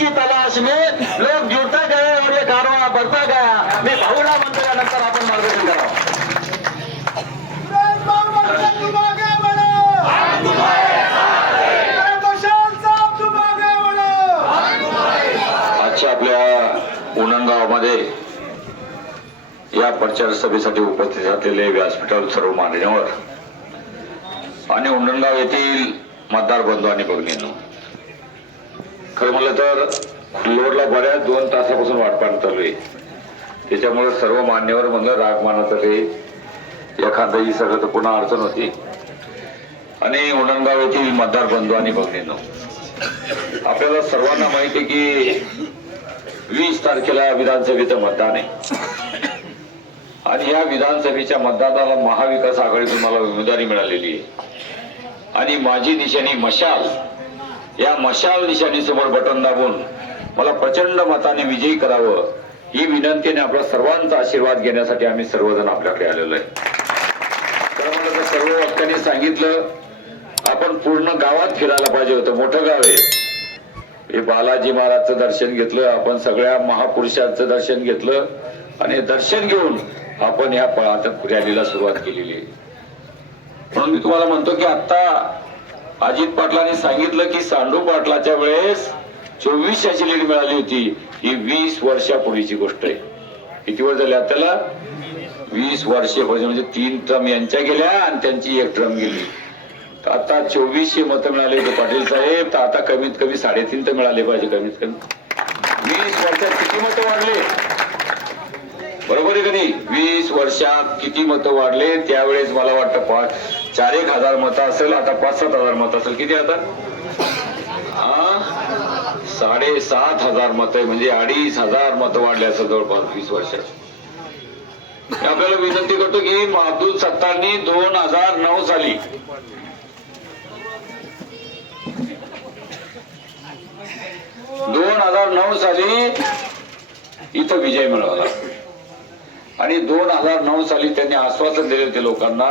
की तलाश में लोग जुड़ता गए और ये कारवा बढ़ता गया। मी भाऊला म्हणतो यानंतर आपण मार्गदर्शन करावं आजच्या आपल्या उनंदगावमध्ये या प्रचार सभेसाठी उपस्थित असलेले व्यासपीठावर सर्व मान्यवर आणि उंडणगाव येथील मतदार बंधू आणि भगिनींनो खरं म्हणलं तर लोडला बऱ्याच दोन तासापासून वाट पाहत चालू आहे. त्याच्यामुळे सर्व मान्यवर म्हणलं राग मानत रे एखादंही सगळं तर पुन्हा अडचण होती. आणि उंडणगाव येथील मतदार बंधू आणि भगिनीनं आपल्याला सर्वांना माहिती आहे की वीस तारखेला विधानसभेचं मतदान आहे. आणि या विधानसभेच्या मतदानाला महाविकास आघाडीतून मला उमेदवारी मिळालेली आहे. आणि माझी दिशेने मशाल या मशाल निशाणी समोर बटन दाबून मला प्रचंड मताने विजयी करावं ही विनंतीने आपला सर्वांचा आशीर्वाद घेण्यासाठी आम्ही सर्वजण आपल्याकडे आलेलो आहे. तर मला सर्व वक्त्यांनी सांगितलं आपण पूर्ण गावात फिरायला पाहिजे होतं मोठं गाव आहे. हे बालाजी महाराजचं दर्शन घेतलं आपण सगळ्या महापुरुषांचं दर्शन घेतलं आणि दर्शन घेऊन आपण या रॅलीला सुरुवात केलेली म्हणून मी तुम्हाला म्हणतो की आता अजित पाटलांनी सांगितलं की सांडू पाटलाच्या वेळेस चोवीसशेची लीड मिळाली होती. ही वीस वर्षापूर्वीची गोष्ट आहे. किती वर्ष झाली त्याला वीस वर्षे म्हणजे तीन ट्रम यांच्या गेल्या आणि त्यांची एक ट्रम गेली. आता चोवीसशे मतं मिळाले होते पाटील साहेब. तर आता कमीत कमी साडेतीन तर मिळाले पाहिजे कमीत कमी. वीस वर्षात किती मतं वाढले? बरोबर आहे का नाही? वीस वर्षात किती मतं वाढले? त्यावेळेस मला वाटतं पाच चार एक हजार मतं असेल आता पाच सात हजार मत असेल. किती आता? साडेसात हजार मतं म्हणजे अडीच हजार मत वाढले असं जवळपास वीस वर्षात. आपल्याला विनंती करतो की महादूत सत्तांनी दोन हजार नऊ साली दोन हजार नऊ साली इथं विजय मिळवला. आणि दोन हजार नऊ साली त्यांनी आश्वासन दिले होते लोकांना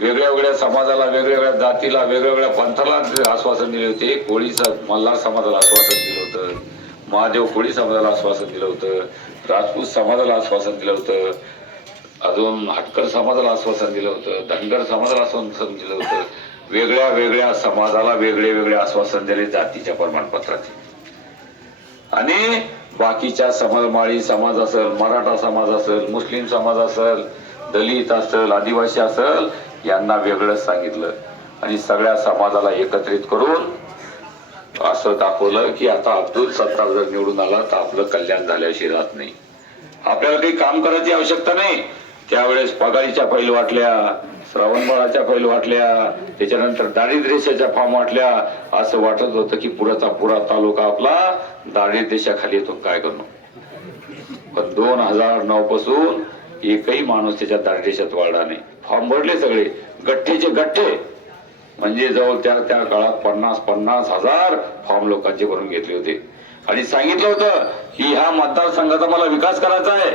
वेगळ्या वेगळ्या समाजाला वेगवेगळ्या जातीला वेगवेगळ्या पंथाला आश्वासन दिले होते. कोळी मल्हार समाजाला आश्वासन दिलं होतं. महादेव कोळी समाजाला आश्वासन दिलं होतं. राजपूत समाजाला आश्वासन दिलं होतं. अजून हटकर समाजाला आश्वासन दिलं होतं. धनगर समाजाला आश्वासन दिलं होतं. वेगळ्या वेगळ्या समाजाला वेगळे वेगळे आश्वासन दिले जातीच्या प्रमाणपत्राचे आणि बाकीच्या समाजमाळी समाज असेल मराठा समाज असेल मुस्लिम समाज असेल दलित असेल आदिवासी असेल यांना वेगळंच सांगितलं. आणि सगळ्या समाजाला एकत्रित करून असं दाखवलं की आता अब्दुल सत्तार जर निवडून आला तर आपलं कल्याण झाल्याशिवाय राहत नाही. आपल्याला काही काम करायची आवश्यकता नाही. त्यावेळेस पगारीच्या फैल वाटल्या श्रावणबाळाच्या फैल वाटल्या त्याच्यानंतर दारिद्र्यशाच्या फॉर्म वाटल्या. असं वाटत होतं की पुराचा पुरा तालुका आपला दारिद्र्यशाखाली येतो. काय करणं पण दोन हजार नऊ पासून एकही माणूस त्याच्या दारिद्र्यशात वाढला नाही. फॉर्म भरले सगळे. गठ्ठेचे गठ्ठे. म्हणजे जवळ त्या त्या काळात पन्नास पन्नास हजार फॉर्म लोकांचे भरून घेतले होते. आणि सांगितलं होतं की ह्या मतदारसंघाचा मला विकास करायचा आहे.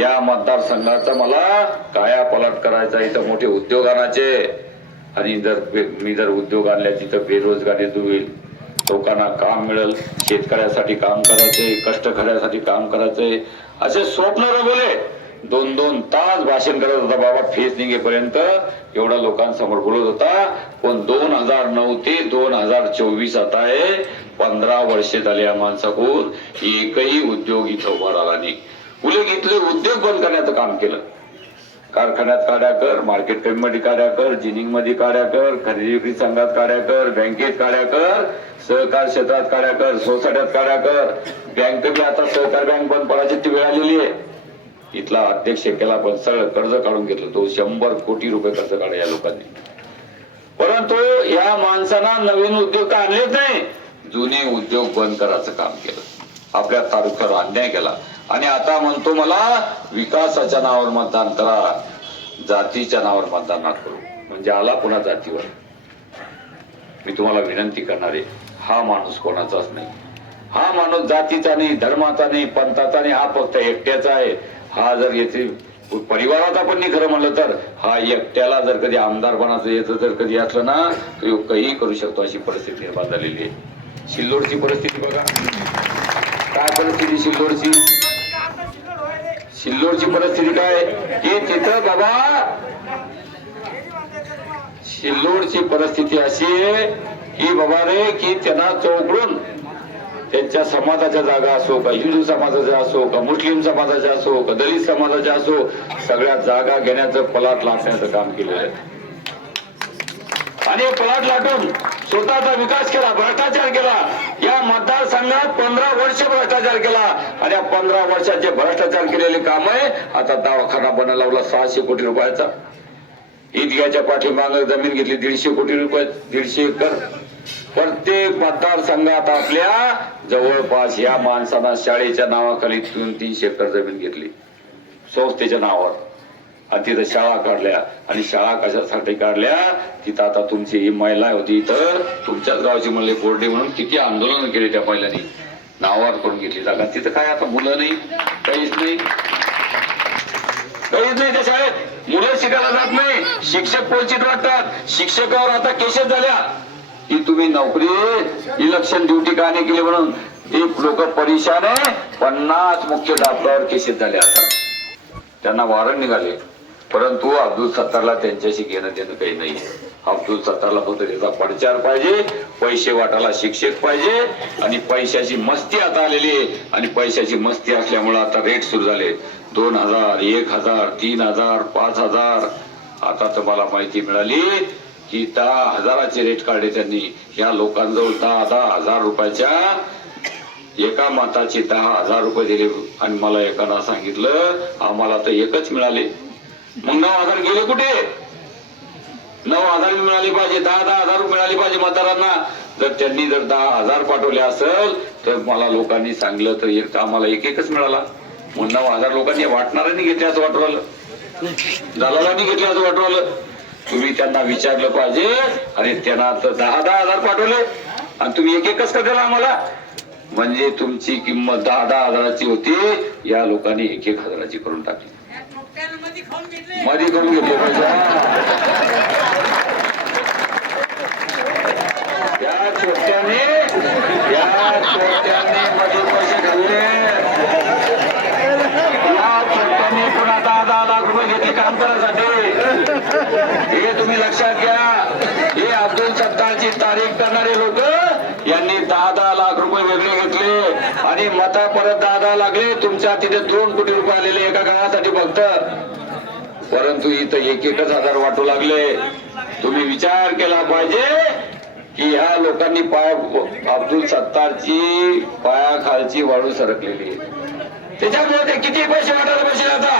या मतदारसंघाचा मला काया पलट करायचा आहे. इथं मोठे उद्योग आणायचे आणि जर मी जर उद्योग आणल्या तिथं बेरोजगारी दूर होईल. लोकांना काम मिळेल. शेतकऱ्यासाठी काम करायचे कष्ट करायसाठी काम करायचे असे स्वप्न रंगवले. दोन दोन तास भाषण करत होता बाबा फेस निघेपर्यंत. एवढा लोकांसमोर बोलत होता. पण दोन हजार नऊ ते दोन हजार चोवीस आता आहे पंधरा वर्षे झाले या माणसाकडून. एकही उद्योग इथं उभा राहिला नाही. उलट इथले उद्योग बंद करण्याचं काम केलं. कारखान्यात काड्या कर मार्केट कमिटी काड्या कर जिनिंगमध्ये काड्या कर खरेदी विक्री संघात काड्या कर बँकेत काड्या कर सहकार क्षेत्रात काड्या कर सोसायट्यात काड्या कर. बँक आता सहकार बँक बंद पडायची ती वेळ आलेली आहे. इथला अध्यक्ष केला पण सगळं कर्ज काढून घेतलं. तो शंभर कोटी रुपये कर्ज काढा या लोकांनी. परंतु या माणसांना नवीन उद्योग आणलेच नाही. जुने उद्योग बंद करायचं काम केलं. आपल्या तालुक्यावर अन्याय केला. आणि आता म्हणतो मला विकासाच्या नावावर मतदान करा जातीच्या नावावर मतदान ना करू. म्हणजे आला पुन्हा जातीवर. मी तुम्हाला विनंती करणार आहे हा माणूस कोणाचाच नाही. हा माणूस जातीचा नाही धर्माचा नाही पंथाचा नाही हा फक्त एकट्याचा आहे. हा जर येथे परिवारात आपण नाही खरं म्हणलं तर हा एकट्याला जर कधी आमदारपणाचं येतं जर कधी असलं ना तर काही करू शकतो अशी परिस्थिती निर्माण झालेली आहे. सिल्लोडची परिस्थिती बघा. काय परिस्थिती सिल्लोडची सिल्लोडची परिस्थिती काय? की तिथं बाबा! सिल्लोडची परिस्थिती अशी आहे की बाबा रे की त्यांना चौकडून त्यांच्या समाजाच्या जागा असो का हिंदू समाजाच्या असो का मुस्लिम समाजाच्या असो का दलित समाजाच्या असो सगळ्या जागा घेण्याचं पलाट लाटण्याचं काम केलेलं आहे. आणि पलाट लाटून स्वतःचा विकास केला भ्रष्टाचार केला. या मतदारसंघात पंधरा वर्ष भ्रष्टाचार केला. आणि या पंधरा वर्षाचे भ्रष्टाचार केलेले काम आहे आता दवाखाना बनायला लावला सहाशे कोटी रुपयाचा. ईदग्याच्या पाठीमाग जमीन घेतली दीडशे कोटी रुपये दीडशे एकर. प्रत्येक मतदारसंघात आपल्या जवळपास या माणसानं शाळेच्या नावाखाली तीन तीनशे एकर जमीन घेतली. संस्थेच्या नावावर. आणि तिथं शाळा काढल्या. आणि शाळा कशासाठी काढल्या? तिथं आता तुमची ही महिला होती तर तुमच्याच गावची म्हणले कोरडे म्हणून किती आंदोलन केले त्या महिलांनी. नावावर करून घेतली जागा. तिथं काय आता मुलं नाही? काहीच नाही. काहीच नाही त्या शाळेत. मुलं शिकायला जात नाही. शिक्षक वंचित वाटतात. शिक्षकावर आता केसेस झाल्या. की तुम्ही नोकरी इलेक्शन ड्युटी का नाही केली म्हणून? एक लोक परेशान आहे. पन्नास मुख्य डॉक्टर केसेस झाले आता. त्यांना वॉरंट निघाले. परंतु अब्दुल सत्तारला त्यांच्याशी घेणं देणं काही नाही. अब्दुल सत्तारला फक्त त्याचा प्रचार पाहिजे पैसे वाटायला शिक्षक पाहिजे आणि पैशाची मस्ती आता आलेली आहे. आणि पैशाची मस्ती असल्यामुळे आता रेट सुरू झाले. दोन हजार एक हजार तीन हजार पाच हजार. आता तुम्हाला माहिती मिळाली. की दहा हजाराचे रेट काढले त्यांनी. या लोकांजवळ दहा दहा हजार रुपयाच्या एका माताचे दहा हजार रुपये दिले. आणि मला एकानं सांगितलं आम्हाला तर एकच मिळाले. मग नऊ हजार गेले कुठे? नऊ हजार मिळाले पाहिजे दहा दहा हजार रुपये मिळाले पाहिजे मतदारांना जर त्यांनी जर दहा हजार पाठवले असेल तर मला लोकांनी सांगलं तर एक आम्हाला एक एकच मिळाला. मग नऊ हजार लोकांनी वाटणाऱ्यांनी घेतले असं वाटवलं दलालांनी घेतले असं वाटवलं तुम्ही त्यांना विचारलं पाहिजे आणि त्यांना तर दहा दहा हजार पाठवले. आणि तुम्ही एक एकच का दिला आम्हाला? म्हणजे तुमची किंमत दहा दहा हजाराची होती या लोकांनी एक एक हजाराची करून टाकली. मध्ये करून घेतले पाहिजे चोट्याने चोट्याने मध्ये पैसे घालले या चोट्याने पुन्हा दहा दहा लाख रुपये घेतले काम करायसाठी तुम्ही लक्षात घ्या. हे अब्दुल सत्तारची तारीख करणारे लोक यांनी दहा दहा लाख रुपये वेगळे घेतले आणि मता परत दहा दहा लागले. तुमच्या तिथे दोन कोटी रुपये आलेले एका गावासाठी फक्त. परंतु इथं एक एकच हजार वाटू लागले. तुम्ही विचार केला पाहिजे की ह्या लोकांनी पाय अब्दुल सत्तारची पायाखालची वाळू सरकलेली त्याच्यामुळे ते किती पैसे वाटायला पैसे आता?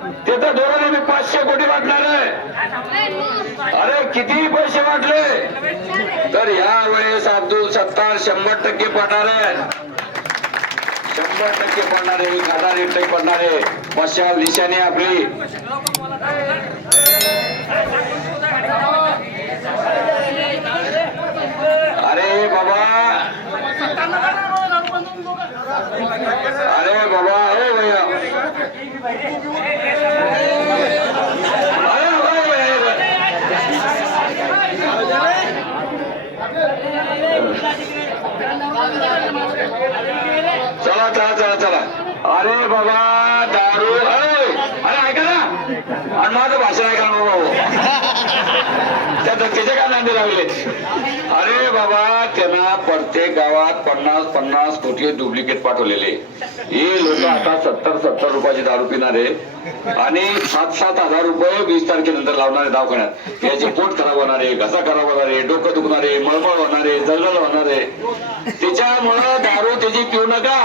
ते तर धोरण मी पाचशे कोटी वाटणार आहे. अरे किती पैसे वाटले तर या वेळेस अब्दुल सत्तार शंभर टक्के पडणार आहे. शंभर टक्के पडणार आहे हजार एक टक्के पडणार आहे. मशाल दिशाने आपली. अरे बाबा अरे बाबा हो अरे हो हो भैया चला चला चला चला. अरे बाबा दारू अरे अरे ऐका ना. आणि माझं भाषण ऐका ना बाबा. त्या धक्क्याचे काय नांदी लागले अरे बाबा त्यांना प्रत्येक गावात पन्नास पन्नास कोटी डुप्लिकेट पाठवलेले. हे लोक आता सत्तर सत्तर रुपयाची दारू पिणारे आणि सात सात हजार रुपये वीस तारखेनंतर लावणारे दवाखान्यात. याचे पोट खराब होणारे घसा खराब होणारे डोकं दुखणारे मळमळ होणारे जळजळ होणारे त्याच्यामुळं दारू त्याची पिऊ नका.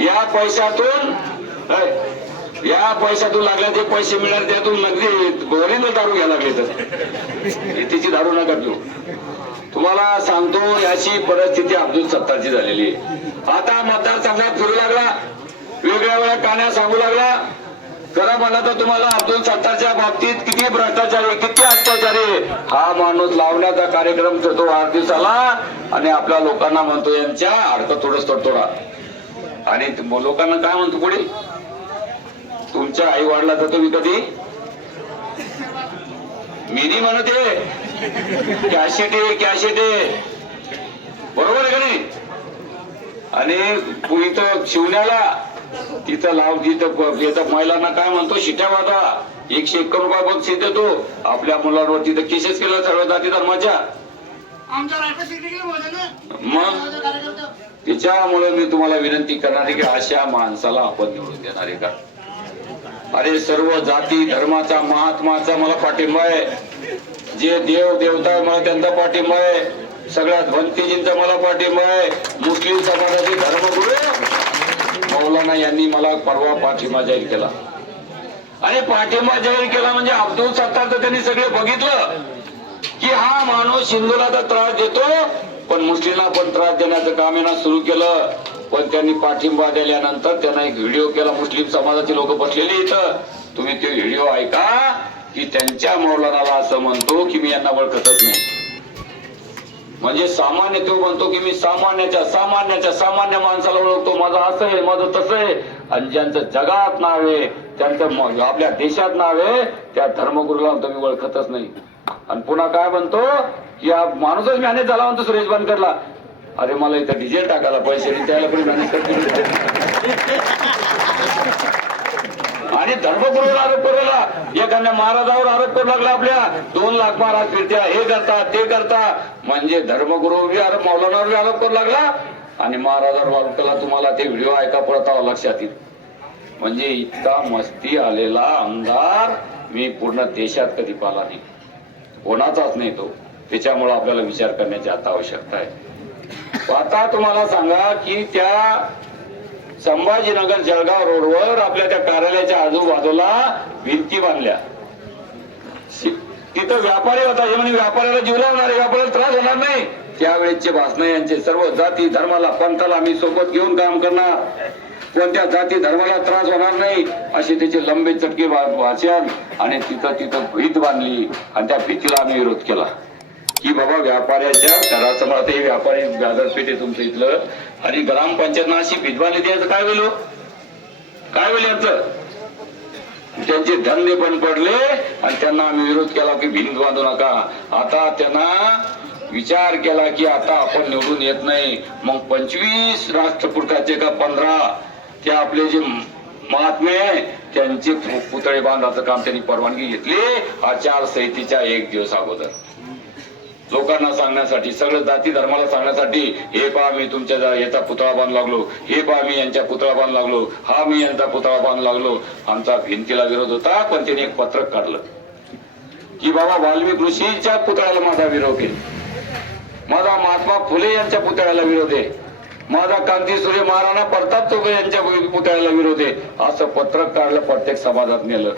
या पैशातून या पैशातून लागल्या ते पैसे मिळाले त्यातून नगदी ओरिजिनल दारू घ्यायला लागले तर. तिची दारू नका पिऊ. तुम्हाला सांगतो याची परिस्थिती अब्दुल सत्तारची झालेली आहे. आता मतदारसंघात फिरू लागला. वेगळ्या वेगळ्या काण्या सांगू लागला. खरं म्हणलं तर तुम्हाला अब्दुल सत्तारच्या बाबतीत किती भ्रष्टाचार आहे किती अत्याचार आहे हा माणूस लावण्याचा कार्यक्रम करतो वाढदिवसाला आणि आपल्या लोकांना म्हणतो यांच्या अडकं थोडस तडतोडा. आणि लोकांना काय म्हणतो पुढे तुमच्या आई वाढला तर तुम्ही कधी? मिनी म्हणते कॅशेट आहे कॅशेट आहे बरोबर आहे का नाही? आणि इथं शिवण्याला तिथं लाव तिथं महिलांना काय म्हणतो? शिट्या वाजा एकशे एकर रुपये बक्षीस देतो आपल्या मुलांवर तिथं केसेस केलं सर्व जाती धर्माच्या. मग? त्याच्यामुळे मी तुम्हाला विनंती करणार आहे की अशा माणसाला आपण निवडून देणार आहे का? अरे सर्व जाती धर्माचा महात्माचा मला पाठिंबा आहे. जे देव देवता आहे मला त्यांचा पाठिंबा आहे. सगळ्यात भंतीजींचा मला पाठिंबा आहे. मुस्लिम समाजाचे धर्मगुरू मौलाना यांनी मला परवा पाठिंबा जाहीर केला. आणि पाठिंबा जाहीर केला म्हणजे अब्दुल सत्तारचं त्यांनी सगळे बघितलं. की हा माणूस हिंदूला तर त्रास देतो पण मुस्लिमला पण त्रास देण्याचं काम यांना सुरू केलं. पण त्यांनी पाठिंबा दिल्यानंतर त्यांना एक व्हिडिओ केला. मुस्लिम समाजाचे लोक बसलेले इथं. तुम्ही ते व्हिडिओ ऐका. की त्यांच्या मौलानाला असं म्हणतो की मी यांना ओळखतच नाही. म्हणजे सामान्य तो म्हणतो की मी सामान्याच्या सामान्याच्या सामान्य माणसाला ओळखतो. माझं असं आहे माझं तसं आहे. आणि ज्यांचं जगात नाव आहे त्यांचं आपल्या देशात नाव आहे त्या धर्मगुरूला तुम्ही ओळखतच नाही. आणि पुन्हा काय म्हणतो? की हा माणूसच मॅनेज झाला म्हणतो सुरेश बनकरला. अरे मला इथं डिझेल टाकायला पैसे द्यायला त्याला पण मॅनेज करते आणि धर्मगुरूवर आरोप करू लागला एखाद्या महाराजावर आरोप करू लागला आपल्या. दोन लाख महाराज फिरत्या हे करता ते करता. म्हणजे धर्मगुरूवर आरोप मौलानावर आरोप करू लागला. आणि महाराजावर आरोप केला तुम्हाला ते व्हिडिओ ऐका पडत लक्षात येईल. म्हणजे इतका मस्ती आलेला आमदार मी पूर्ण देशात कधी पाहिला नाही. कोणाचाच नाही तो. त्याच्यामुळे आपल्याला विचार करण्याची आता आवश्यकता आहे. आता तुम्हाला सांगा की त्या संभाजीनगर जळगाव रोडवर आपल्या त्या कार्यालयाच्या आजूबाजूला भिंती बांधल्या. तिथं व्यापारी होता हे म्हणे व्यापाऱ्याला जीव लावणार व्यापाऱ्याला त्रास होणार नाही. त्यावेळेचे भाषण यांचे सर्व जाती धर्माला पंथाला मी सोबत घेऊन काम करणार. कोणत्या जाती धर्माला त्रास होणार नाही असे त्याचे लंबे चटके वाचन भाषण आणि तिथं तिथं भीत बांधली आणि त्या भीतीला आम्ही विरोध केला. की बाबा व्यापाऱ्याच्या घरासमोर आता हे व्यापारी बाजारपेठ आहे तुमचं इथलं. आणि ग्रामपंचायतना अशी भीत द्यायचं काय होईल काय होईल याचं? त्यांचे धंदे पण पडले आणि त्यांना आम्ही विरोध केला की भिंत बांधू नका. आता त्यांना विचार केला की आता आपण निवडून येत नाही. मग पंचवीस राष्ट्रपुरताचे का पंधरा? ते आपले जे महात्मे त्यांचे पुतळे बांधाचं काम त्यांनी परवानगी घेतली. आचारसंहितेच्या एक दिवस अगोदर. लोकांना सांगण्यासाठी सगळं जाती धर्माला सांगण्यासाठी हे पहा मी तुमच्या याचा पुतळा बांधू लागलो. हे पहा मी यांच्या पुतळा बांधू लागलो. हा मी यांचा पुतळा बांधू लागलो. आमचा भिंतीला विरोध होता पण त्यांनी एक पत्रक काढलं. की बाबा वाल्मिक ऋषीच्या पुतळ्याला माझा विरोध आहे. माझा महात्मा फुले यांच्या पुतळ्याला विरोध आहे. माझा कांती सूर्य महाराणा प्रताप चौक यांच्या पुतळ्याला विरोध आहे. असं पत्रक काढलं प्रत्येक समाजात नेलं.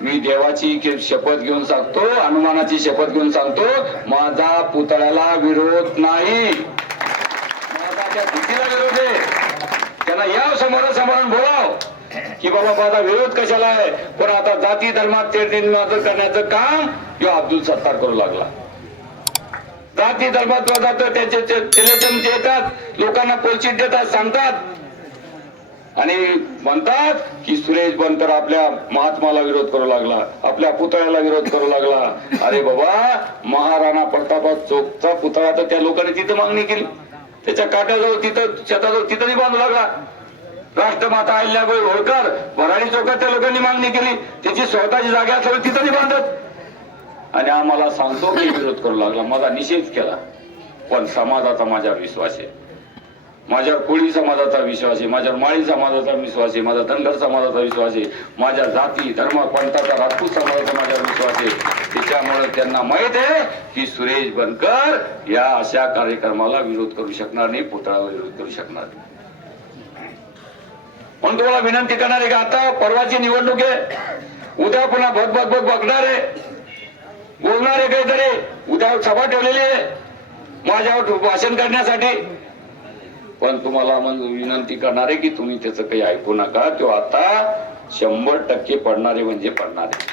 मी देवाची शपथ घेऊन सांगतो हनुमानाची शपथ घेऊन सांगतो माझा पुतळ्याला विरोध नाही माझा भीतीला विरोध आहे त्यांना या समोरासमोरून बोलाव की बाबा माझा विरोध कशाला आहे पण आता जाती धर्मात तेढ निर्माण करण्याचं काम यो अब्दुल सत्तार करू लागला जाती धर्मात जातं त्याचे येतात लोकांना पोलचीट देतात सांगतात आणि म्हणतात की सुरेश बनकर आपल्या महात्माला विरोध करू लागला आपल्या पुतळ्याला विरोध करू लागला. अरे बाबा महाराणा प्रतापा चौकचा पुतळा तर त्या लोकांनी तिथं मागणी केली. त्याच्या काट्याजवळ तिथं शेताजवळ तिथं बांधू लागला. राष्ट्रमाता अहिल्याबाई होळकर भराडी चौकात त्या लोकांनी मागणी केली. त्याची स्वतःची जागा असल्यावर तिथं बांधत. आणि आम्हाला सांगतो की विरोध करू लागला. माझा निषेध केला. पण समाजाचा माझ्यावर विश्वास आहे. माझ्यावर कोळी समाजाचा विश्वास आहे माझ्यावर माळी समाजाचा विश्वास आहे माझा धनगर समाजाचा विश्वास आहे माझ्या जाती धर्म पंथाचा राजपूत समाजाचा माझ्यावर विश्वास आहे. त्याच्यामुळे त्यांना माहीत आहे की सुरेश बनकर या अशा कार्यक्रमाला विरोध करू शकणार नाही पुतळाला विरोध करू शकणार नाही. म्हणून तुम्हाला विनंती करणार आहे का आता? परवाची निवडणूक आहे. उद्या पुन्हा भग भग भग बघणार आहे. बोलणार आहे काहीतरी. उद्या सभा ठेवलेली आहे. माझ्यावर भाषण करण्यासाठी. पण तुम्हाला मग विनंती करणार आहे की तुम्ही त्याचं काही ऐकू नका. तो आता शंभर टक्के पडणारे म्हणजे पडणारे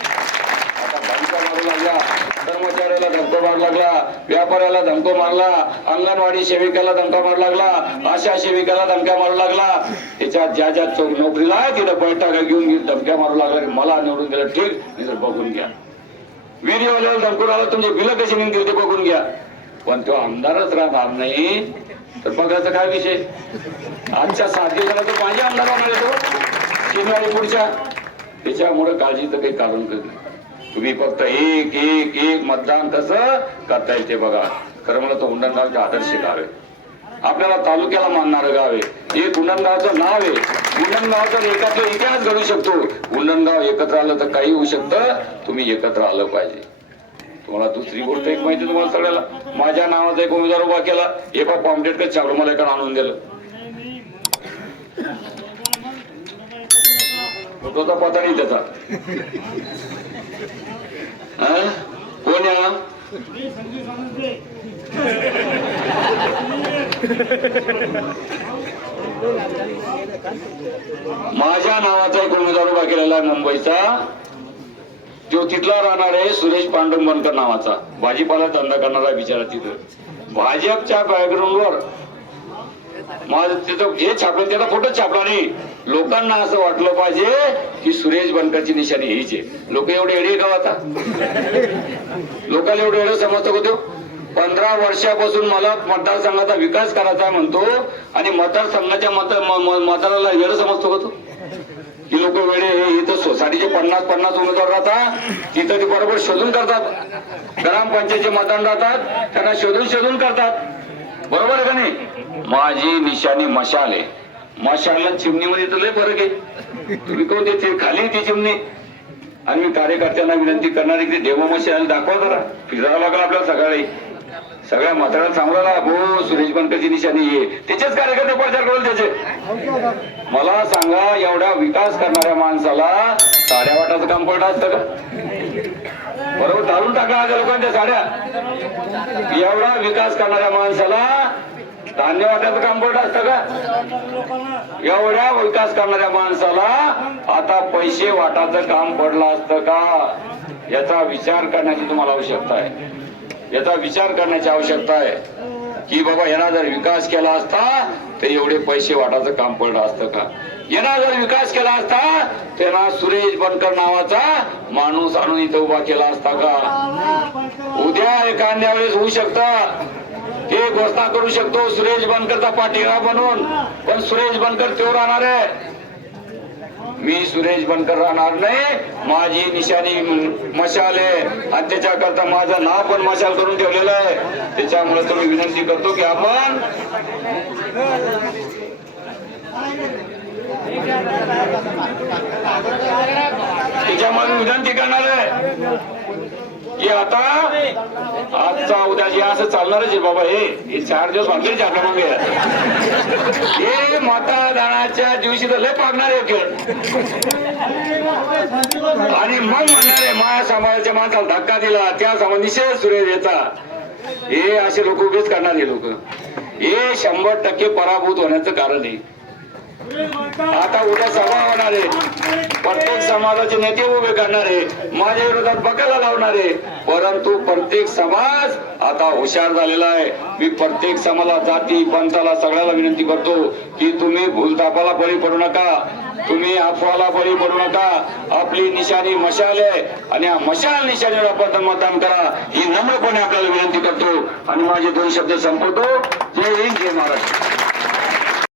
आता धमका मारू लागला कर्मचाऱ्याला धमको मारू लागला व्यापाऱ्याला धमको मारला अंगणवाडी सेविकाला धमका मारू लागला आशा सेविकाला धमक्या मारू लागला. त्याच्यात ज्या ज्या चौक नोकरीला तिथं बैठका घेऊन धमक्या मारू लागला. मला निवडून दिलं ठीक नाही बघून घ्या. व्हिडिओ धमकून आला तुमचे बिल कशी निघतील ते बघून घ्या. पण तो आमदारच राहणार नाही. तर पगाराचा काय विषय? आजच्या सात दिवसाला तर माझ्या आमदार होणार तो शनिवारी पुढच्या. त्याच्यामुळे काळजी तर काही कारण करत नाही. तुम्ही फक्त एक एक एक मतदान कसं करता येईल ते बघा. खरं मला तर उंडणगावचे आदर्श गाव आहे. आपल्याला तालुक्याला मानणारं गाव आहे. एक उंडणगावचं नाव आहे. उंडणगावचा एकातला इतिहास घडू शकतो. उंडणगाव एकत्र आलं तर काही होऊ शकतं. तुम्ही एकत्र आलं पाहिजे. तुम्हाला दुसरी गोष्ट एक माहिती तुम्हाला सगळ्याला माझ्या नावाचा एक उमेदवार उभा केला. एका कॉम्प्लेट चालू मला एका आणून दिलं. तोचा पता नाही त्याचा. कोण या माझ्या नावाचा एक उमेदवार उभा केलेला आहे मुंबईचा. तो तिथला राहणार आहे सुरेश पांडुंबनकर नावाचा. भाजीपाला धंदा करणारा बिचारा तिथं. भाजपच्या बॅकग्राऊंडवर माझं तिथं हे छापलं त्याला फोटो छापला नाही. लोकांना असं वाटलं पाहिजे की सुरेश बनकरची निशाणी हीच आहे. लोक एवढे एडे का आता लोकांना एवढे एवढं समजतो होतो पंधरा वर्षापासून मला मतदारसंघाचा विकास करायचा म्हणतो आणि मतदारसंघाच्या मत मतदाराला वेळ समजतो का तो? ही लोक वेळे इथं सोसायटीचे पन्नास पन्नास उमेदवार राहतात. तिथं ते बरोबर शोधून करतात. ग्रामपंचायतचे मतदान राहतात. त्यांना शोधून शोधून करतात. बरोबर आहे का नाही? माझी निशाणी मशाल आहे. मशालला चिमणीमध्ये तर लय फरक आहे. तुम्ही कोण देते खाली ती चिमणी. आणि मी कार्यकर्त्यांना विनंती करणार आहे की देव मशाल दाखवा जरा. फिरावं लागलं आपल्याला सकाळी. सगळ्या म्हाताऱ्याला सांगला भाऊ सुरेश बनकरची निशाणी आहे त्याचेच कार्यकर्ते प्रचार करून त्याचे. मला सांगा एवढा विकास करणाऱ्या माणसाला साड्या वाटाचं काम पडलं असतं का? बरोबर धारून टाका आज लोकांच्या साड्या. एवढा विकास करणाऱ्या माणसाला धान्य वाटायचं काम पडलं असतं का? एवढ्या विकास करणाऱ्या माणसाला आता पैसे वाटाचं काम पडलं असतं का? याचा विचार करण्याची तुम्हाला आवश्यकता आहे. याचा विचार करण्याची आवश्यकता आहे. की बाबा यांना जर विकास केला असता तर एवढे पैसे वाटाचं काम पडलं असतं का? यांना जर विकास केला असता त्यांना सुरेश बनकर नावाचा माणूस आणून इथं उभा केला असता का? उद्या एखाद्या वेळेस होऊ शकता. हे घोषणा करू शकतो सुरेश बनकरचा पाठीरा बनवून पण सुरेश बनकर तेव्हा राहणार आहे. मी सुरेश बनकर राहणार नाही. माझी निशाणी मशाल आहे. आणि त्याच्याकरता माझं नाव पण मशाल करून ठेवलेलं आहे. त्याच्यामुळे तुम्ही विनंती करतो की आपण त्याच्यामुळे विनंती करणार आहे. की आता आजचा उद्या जे असं चालणारच आहे बाबा हे. चार दिवस वाटलेच आपल्या मग. हे मतदानाच्या दिवशी तर लय पागणार आहे खेळ. आणि मग म्हणणारे माया समाजाच्या माणसाला धक्का दिला त्या समाज निषेध सुरेश याचा हे असे लोक उभेच करणार हे लोक. हे शंभर टक्के पराभूत होण्याचं कारण आहे. आता उद्या सभा होणार आहे. प्रत्येक समाजाचे नेते उभे करणार आहे. माझ्या विरोधात बघायला लावणार आहे. परंतु प्रत्येक समाज आता हुशार झालेला आहे. मी प्रत्येक समाजात जाती पंथाला सगळ्याला विनंती करतो की तुम्ही भूलतापाला बळी पडू नका. तुम्ही अफवाला बळी पडू नका. आपली निशाणी मशाल आहे आणि या मशाल निशाणीवर आपण मतदान करा. ही नम्रपणे आपल्याला विनंती करतो. आणि माझे दोन शब्द संपवतो. जय हिंद जय महाराष्ट्र.